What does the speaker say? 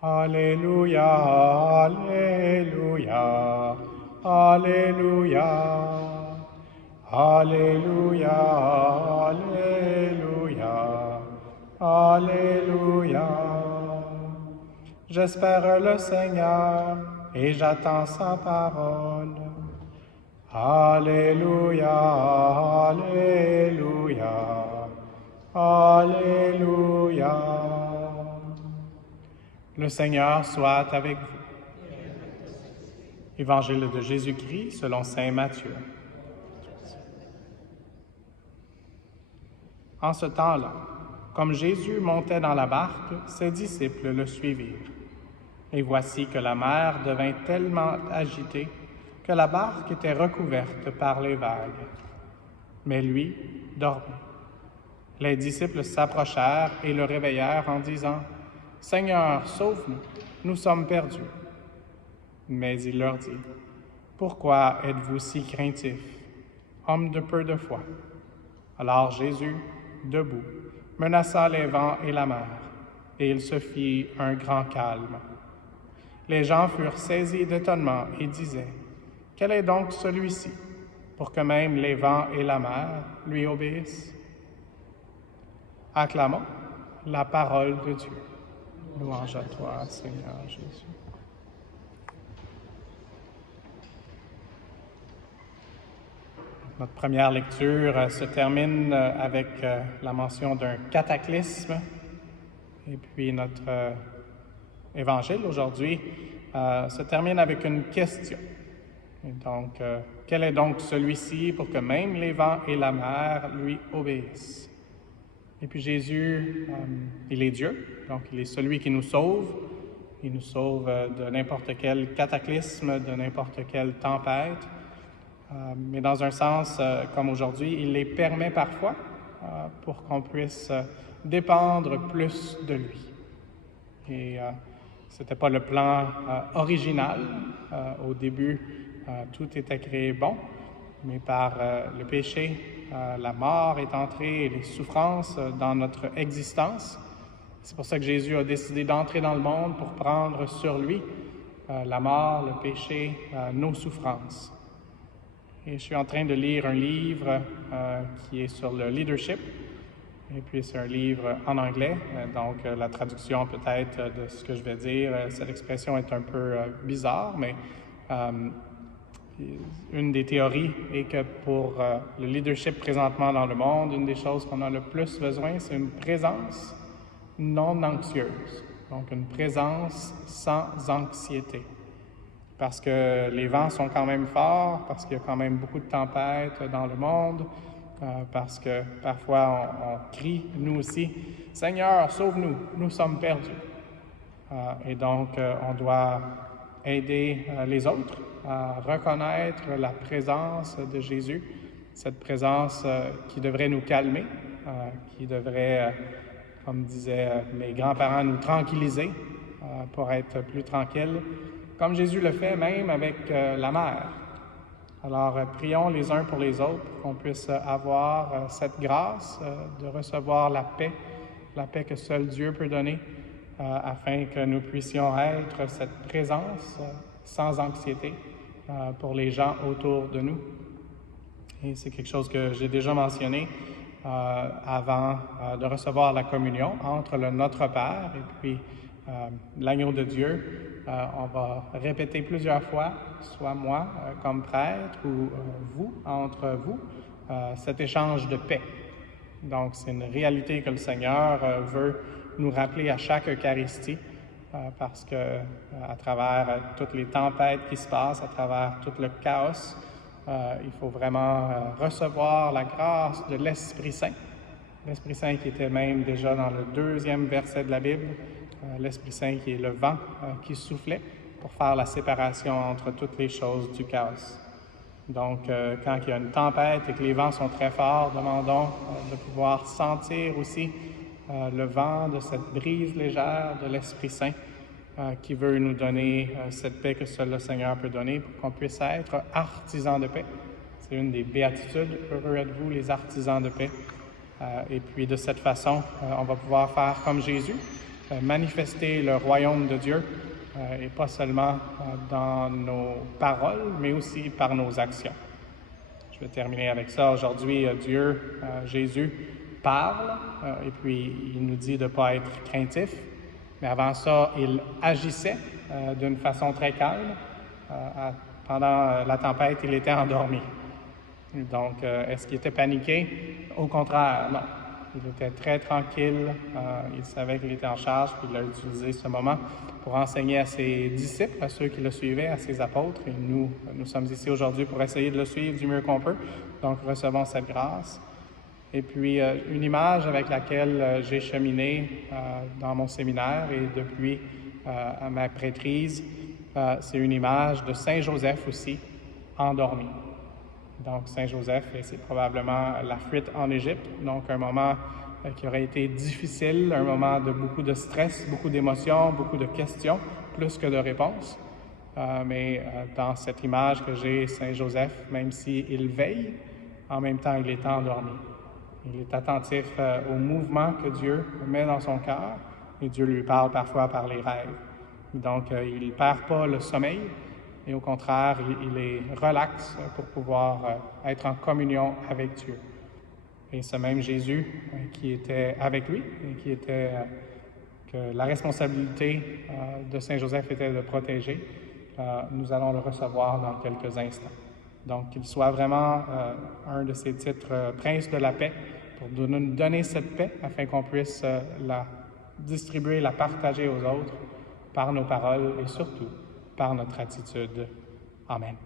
Alléluia, Alléluia, Alléluia, Alléluia, Alléluia, Alléluia. J'espère le Seigneur et j'attends sa parole. Alléluia, Alléluia, Alléluia. Le Seigneur soit avec vous. Évangile de Jésus-Christ selon saint Matthieu. En ce temps-là, comme Jésus montait dans la barque, ses disciples le suivirent. Et voici que la mer devint tellement agitée que la barque était recouverte par les vagues. Mais lui dormait. Les disciples s'approchèrent et le réveillèrent en disant « Seigneur, sauve-nous, nous sommes perdus. » Mais il leur dit « Pourquoi êtes-vous si craintifs, hommes de peu de foi? » Alors Jésus, debout, menaça les vents et la mer, et il se fit un grand calme. Les gens furent saisis d'étonnement et disaient « Quel est donc celui-ci, pour que même les vents et la mer lui obéissent? » Acclamons la parole de Dieu. Louange à toi, Seigneur Jésus. Notre première lecture se termine avec la mention d'un cataclysme. Et puis notre évangile aujourd'hui se termine avec une question. Et donc, quel est donc celui-ci pour que même les vents et la mer lui obéissent? Et puis Jésus, il est Dieu, donc il est celui qui nous sauve. Il nous sauve de n'importe quel cataclysme, de n'importe quelle tempête. Mais dans un sens, comme aujourd'hui, il les permet parfois pour qu'on puisse dépendre plus de lui. Et ce n'était pas le plan original. Au début, tout était créé bon, mais par le péché, la mort est entrée et les souffrances dans notre existence. C'est pour ça que Jésus a décidé d'entrer dans le monde pour prendre sur lui la mort, le péché, nos souffrances. Et je suis en train de lire un livre qui est sur le leadership. Et puis c'est un livre en anglais, donc la traduction peut-être de ce que je vais dire, cette expression est un peu bizarre, mais une des théories est que pour le leadership présentement dans le monde, une des choses qu'on a le plus besoin, c'est une présence non anxieuse. Donc une présence sans anxiété. Parce que les vents sont quand même forts, parce qu'il y a quand même beaucoup de tempêtes dans le monde, parce que parfois on crie, nous aussi, « Seigneur, sauve-nous, nous sommes perdus. » Et donc, on doit aider les autres à reconnaître la présence de Jésus, cette présence qui devrait nous calmer, qui devrait, comme disaient mes grands-parents, nous tranquilliser pour être plus tranquilles, comme Jésus le fait même avec la mer. Alors, prions les uns pour les autres, qu'on puisse avoir cette grâce de recevoir la paix que seul Dieu peut donner, afin que nous puissions être cette présence sans anxiété pour les gens autour de nous. Et c'est quelque chose que j'ai déjà mentionné avant de recevoir la communion entre le Notre Père et puis l'agneau de Dieu. On va répéter plusieurs fois, soit moi comme prêtre ou vous, entre vous, cet échange de paix. Donc, c'est une réalité que le Seigneur veut nous rappeler à chaque Eucharistie, parce que à travers toutes les tempêtes qui se passent, à travers tout le chaos, il faut vraiment recevoir la grâce de l'Esprit Saint. L'Esprit Saint qui était même déjà dans le 2e verset de la Bible, l'Esprit Saint qui est le vent qui soufflait pour faire la séparation entre toutes les choses du chaos. Donc, quand il y a une tempête et que les vents sont très forts, demandons de pouvoir sentir aussi le vent de cette brise légère de l'Esprit Saint qui veut nous donner cette paix que seul le Seigneur peut donner pour qu'on puisse être artisans de paix. C'est une des béatitudes. Heureux êtes-vous les artisans de paix. Et puis de cette façon, on va pouvoir faire comme Jésus, manifester le royaume de Dieu, et pas seulement dans nos paroles, mais aussi par nos actions. Je vais terminer avec ça. Aujourd'hui, Dieu, Jésus, parle, et puis il nous dit de ne pas être craintif. Mais avant ça, il agissait d'une façon très calme. Pendant la tempête, il était endormi. Donc, est-ce qu'il était paniqué? Au contraire, non. Il était très tranquille, il savait qu'il était en charge, puis il a utilisé ce moment pour enseigner à ses disciples, à ceux qui le suivaient, à ses apôtres. Et nous sommes ici aujourd'hui pour essayer de le suivre du mieux qu'on peut. Donc, recevons cette grâce. Et puis, une image avec laquelle j'ai cheminé dans mon séminaire et depuis à ma prêtrise, c'est une image de Saint Joseph aussi, endormi. Donc, Saint Joseph, c'est probablement la fuite en Égypte, donc un moment qui aurait été difficile, un moment de beaucoup de stress, beaucoup d'émotions, beaucoup de questions, plus que de réponses. Mais dans cette image que j'ai, Saint Joseph, même s'il veille, en même temps, il est endormi. Il est attentif au mouvement que Dieu met dans son cœur, et Dieu lui parle parfois par les rêves. Donc, il ne perd pas le sommeil, et au contraire, il est relax pour pouvoir être en communion avec Dieu. Et ce même Jésus qui était avec lui, et que la responsabilité de Saint Joseph était de protéger, nous allons le recevoir dans quelques instants. Donc, qu'il soit vraiment un de ces titres Prince de la paix, pour nous donner cette paix afin qu'on puisse la distribuer, la partager aux autres par nos paroles et surtout par notre attitude. Amen.